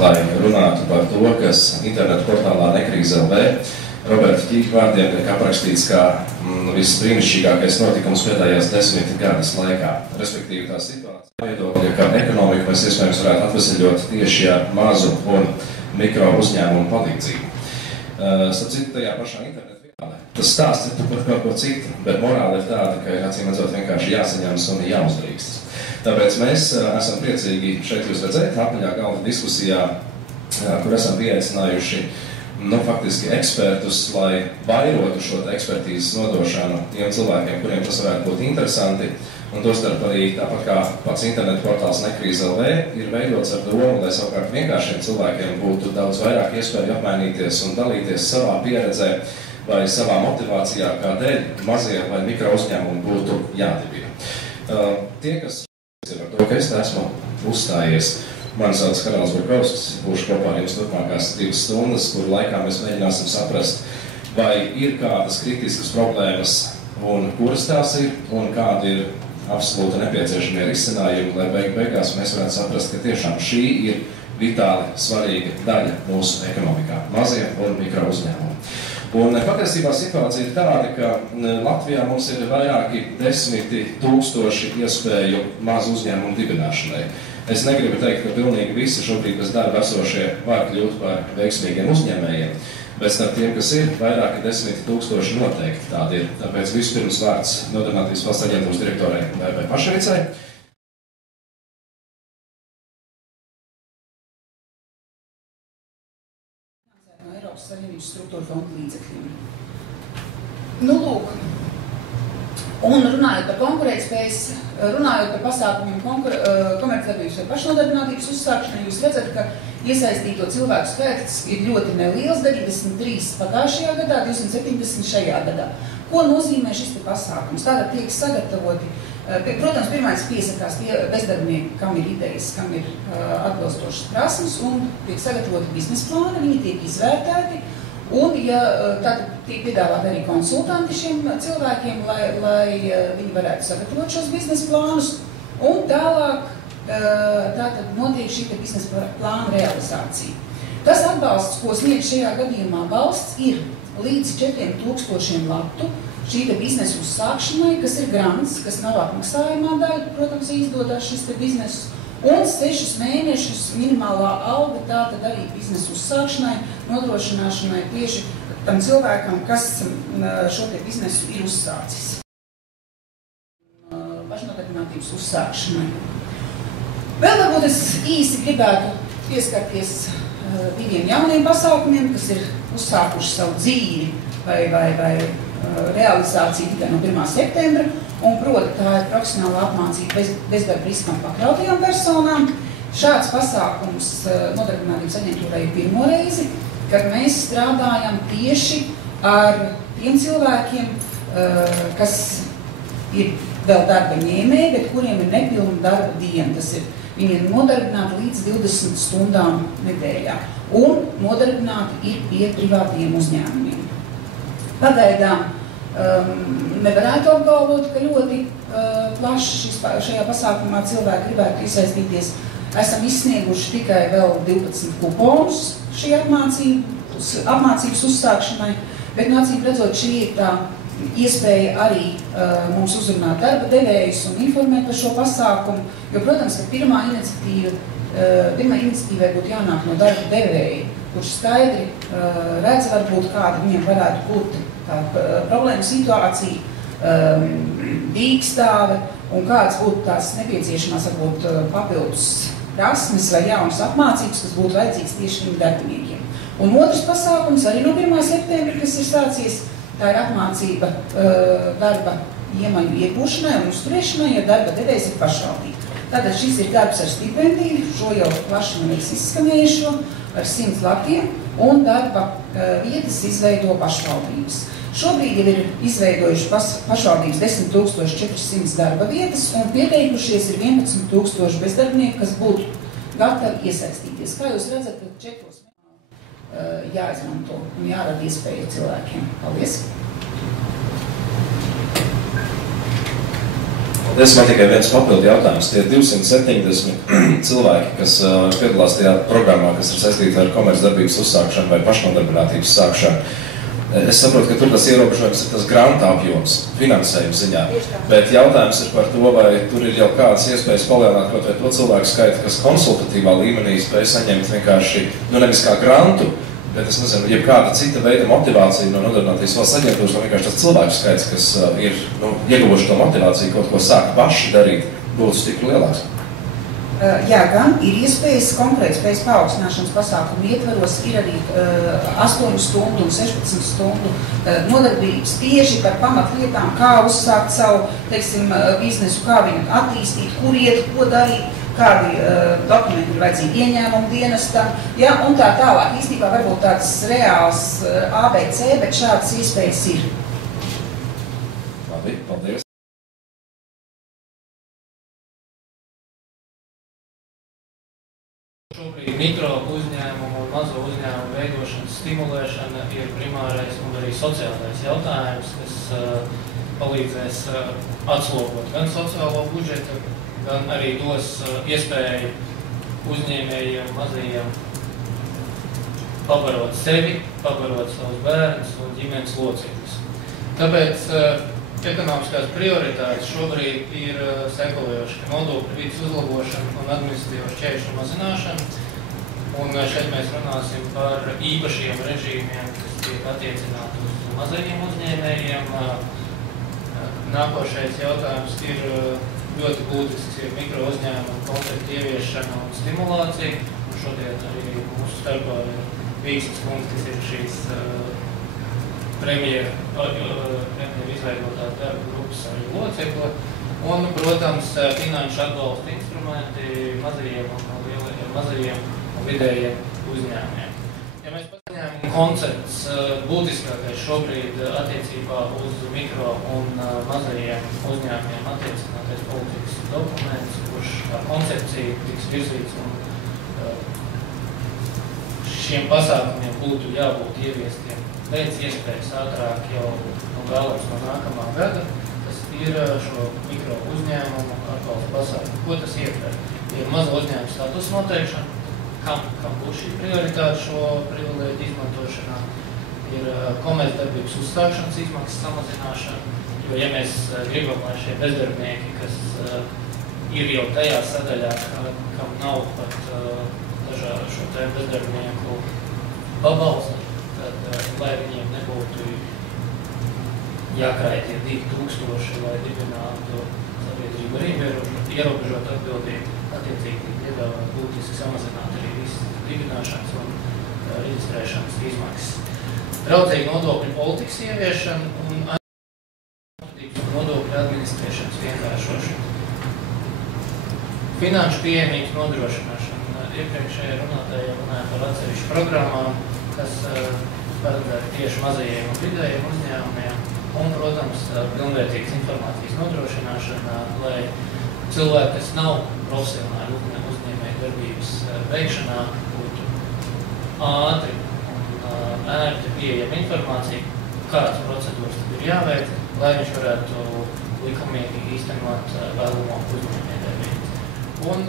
lai runātu par to, kas internetu portālā Nekrīze.lv Roberta Ķīka vārdiem tiek aprakstīts kā visbrīnišķīgākais notikums pēdējās 10 gadus laikā. Respektīvi tā situācija viedokļa, ka ekonomiku mēs iespējams varētu atveseļot tieši ar mazu un mikro uzņēmumu palīdzību. Starp citu, tajā pašā internetu vietā tas stāsts ir par kaut ko citu, bet morāli ir tāda, ka ir acīmredzot vienkārši jāsaņemas un jāuzdrīkstas. Tāpēc mēs esam priecīgi šeit jūs redzēt apaļā galda diskusijā, kur esam pieaicinājuši faktiski ekspertus, lai vairotu šo ekspertīzes nodošanu tiem cilvēkiem, kuriem tas varētu būt interesanti. Un tostarp arī tāpat kā pats internetu portāls Nekrīze.lv ir veidots ar domu, lai savukārt vienkāršiem cilvēkiem būtu daudz vairāk iespēju apmainīties un dalīties savā pieredzē vai savā motivācijā, kādēļ mazie vai mikro uzņēmumi būtu jādibina. Tie, kas ir ar to, ka es esmu uzstājies, mani sauc Karls Burkovskis, būšu kopā ar jums turpmākās 2 stundas, kur laikā mēs mēģināsim saprast, vai ir kādas kritiskas problēmas un kuras tās ir, un kādi ir absolūti nepieciešamie risinājumi, lai beigās mēs varētu saprast, ka tiešām šī ir vitāli svarīga daļa mūsu ekonomikā, mazie un mikro uzņēmumi. Un patiesībā situācija ir tāda, ka Latvijā mums ir vairāki 10 000 iespēju mazu uzņēmumu dibināšanai. Es negribu teikt, ka pilnīgi visi šobrīd bez darba esošie var kļūt par veiksmīgiem uzņēmējiem, bet starp tiem, kas ir, vairāki 10 000 noteikti tādi ir. Tāpēc vispirms vārds Nodarbinātības valsts aģentūras direktorei Baibai Pašericai. No Eiropas Savienības struktūra fonda līdzekļiem. Nu, lūk. Un runājot par konkurētspējas, runājot par pasākumiem komercdarbības vai pašnodarbinātības uzsākšanai, jūs redzat, ka iesaistīto cilvēku skaits ir ļoti neliels, 93 pagājušajā gadā, 270 šajā gadā. Ko nozīmē šis pasākums? Tātad tiek sagatavoti, protams, pirmais piesakās tie bezdarbnieki, kam ir idejas, kam ir atbilstošas prasmes, un tiek sagatavoti biznesa plāni, viņi tiek izvērtēti. Un, ja tad tiek piedāvāti arī konsultanti šiem cilvēkiem, lai viņi varētu sagatavot šos biznesa plānus, un tālāk tātad notiek šī biznesa plāna realizācija. Tas atbalsts, ko sniedz šajā gadījumā valsts, ir līdz 4000 latu šī biznesa uzsākšanai, kas ir grants, kas nav apmaksājumā daļa, protams, izdodās šis biznesu, un 6 mēnešus minimālā alga tātad arī biznesa uzsākšanai, nodrošināšanai tieši tam cilvēkam, kas šo biznesu ir uzsācis. Pašnodarbinātības uzsākšanai. Vēl varbūt es īsi gribētu pieskarties 2 jauniem pasākumiem, kas ir uzsākuši savu dzīvi vai realizāciju tikai no 1. septembra, un proti tā ir profesionāla apmācība bezdarba riskam pakļautajām personām. Šāds pasākums Nodarbinātības aģentūrai ir pirmo reizi, kad mēs strādājam tieši ar tiem cilvēkiem, kas ir vēl darba ņēmēji, bet kuriem ir nepilna darba diena. Tas ir, viņi ir nodarbināti līdz 20 stundām nedēļā un nodarbināti ir pie privātiem uzņēmumiem. Pagaidām nevarētu apgalvot, ka ļoti plaši šajā pasākumā cilvēki gribētu iesaistīties. Esam izsnieguši tikai vēl 12 kuponus šī apmācības uzsākšanai, bet acīm redzot, šī ir tā iespēja arī mums uzrunāt darba devējus un informēt par šo pasākumu, jo, protams, ka pirmā iniciatīvai būtu jānāk no darba devēja, kurš skaidri redz varbūt, kāda viņiem varētu būt tā problēma situācija, dīkstāve un kādas būtu tās nepieciešamās varbūt papildus prasmes vai jaunas apmācības, kas būtu vajadzīgs tieši šiem darbiniekiem. Un otrs pasākums arī no 1. septembra, kas ir sācies, tā ir apmācība darba iemaņu iegūšanai un uzturēšanai, jo darba devējs ir pašvaldība. Tātad šis ir darbs ar stipendiju, šo jau plaši man ir izskanējušo, ar 100 latiem, un darba vietas izveido pašvaldības. Šobrīd jau ir izveidojuši pašvaldības 10 400 darba vietas, un pieteikušies ir 11 000 bezdarbnieku, kas būtu gatavi iesaistīties. Kā jūs redzat, tad 4 mēnešus jāizmanto un jārada iespēju cilvēkiem. Paldies! Paldies, man tikai viens papildu jautājums. Tie 270 cilvēki, kas piedalās tajā programmā, kas ir saistīta ar komercdarbības uzsākšanu vai pašnodarbinātības sākšanu. Es saprotu, ka tur tas ierobežojums ir tas granta apjoms, finansējuma ziņā. Bet jautājums ir par to, vai tur ir jau kādas iespējas palielināt kaut vai to cilvēku skaitu, kas konsultatīvā līmenī spēj saņemt vienkārši, nevis kā grantu, bet es nezinu, jebkāda cita veida motivācija no Nodarbinātības valsts aģentūras, vai vienkārši tas cilvēku skaits, kas ir ieguvuši to motivāciju, kaut ko sāk paši darīt, būtu stipri lielāks. Jā, gan ir iespējas konkrēti spējas paaugstināšanas pasākumu ietvaros, ir arī 8 stundu un 16 stundu nodarbības tieši par pamatlietām, kā uzsākt savu, teiksim, biznesu, kā viņu attīstīt, kur iet, ko darīt, kādi dokumenti ir vajadzīgi ieņēmumu dienestam, ja, un tā tālāk. Īstenībā varbūt tāds reāls ABC, bet šādas iespējas ir. Labi, paldies. Šobrīd mikro uzņēmumu un mazo uzņēmumu veidošanas stimulēšana ir primārais un arī sociālais jautājums, kas palīdzēs atslogot gan sociālo budžetu, gan arī dos iespēju uzņēmējiem mazajiem pabarot sevi, pabarot savus bērnus un ģimenes locekļus. Tāpēc ekonomiskās prioritātes šobrīd ir sekojoši, ka nodokļu vidas uzlabošana un administratīvo šķēršļu mazināšana. Un šeit mēs runāsim par īpašiem režīmiem, kas tiek attiecināti uz mazajiem uzņēmējiem. Nākošais jautājums ir ļoti būtisks, ir mikro uzņēmumu konceptu ieviešana un stimulācija. Un šodien arī mūsu starpā ir Vīksnes kungs, kas ir šīs premjeru izveidotās darba grupas arī locekli. Un, protams, finanšu atbalsta instrumenti mazajiem un vidējiem uzņēmumiem. Ja mēs paņēmām koncepts būtiskākais šobrīd attiecībā uz mikro un mazajiem uzņēmumiem attiecinātais politikas dokuments, kurš kā koncepcija tiks virzīts un šiem pasākumiem būtu jābūt ieviestiem pēc iespējas ātrāk jau vēlams no nākamā gada. Tas ir šo mikro uzņēmumu atbalsta pasākumu. Ko tas ietver? Ir mazo uzņēmumu status noteikšana, kam būs šī prioritāte šo privilēģiju izmantošanā, ir komercdarbības uzsākšanas izmaksas samazināšana, jo ja mēs gribam, lai šie bezdarbnieki, kas ir jau tajā sadaļā, kam nav pat dažādu šo te bezdarbnieku pabalstu, tad lai viņiem nebūtu jākrāj tie 2000, lai dibinātu sabiedrību ar ierobežot atbildību, attiecīgi piedāvāt būtiski samazināt arī visas dibināšanas un reģistrēšanas izmaksas. Draudzīga nodokļu politikas ieviešana un nodokļu administrēšanas vienkāršošana. Finanšu pieejamības nodrošināšana. Iepriekšējā runātājā runāja par atsevišķu programmām, kas paredzēta tieši mazajiem un vidējiem uzņēmumiem un, protams, pilnvērtīgas informācijas nodrošināšana, lai cilvēki, kas nav profesionāli uzņēmēju darbības veikšanā, būtu ātri un ērti pieejama informācija, kādas procedūras tad ir jāveic, lai viņš varētu likumīgi īstenot vēlamo uzņēmēju darbību. Un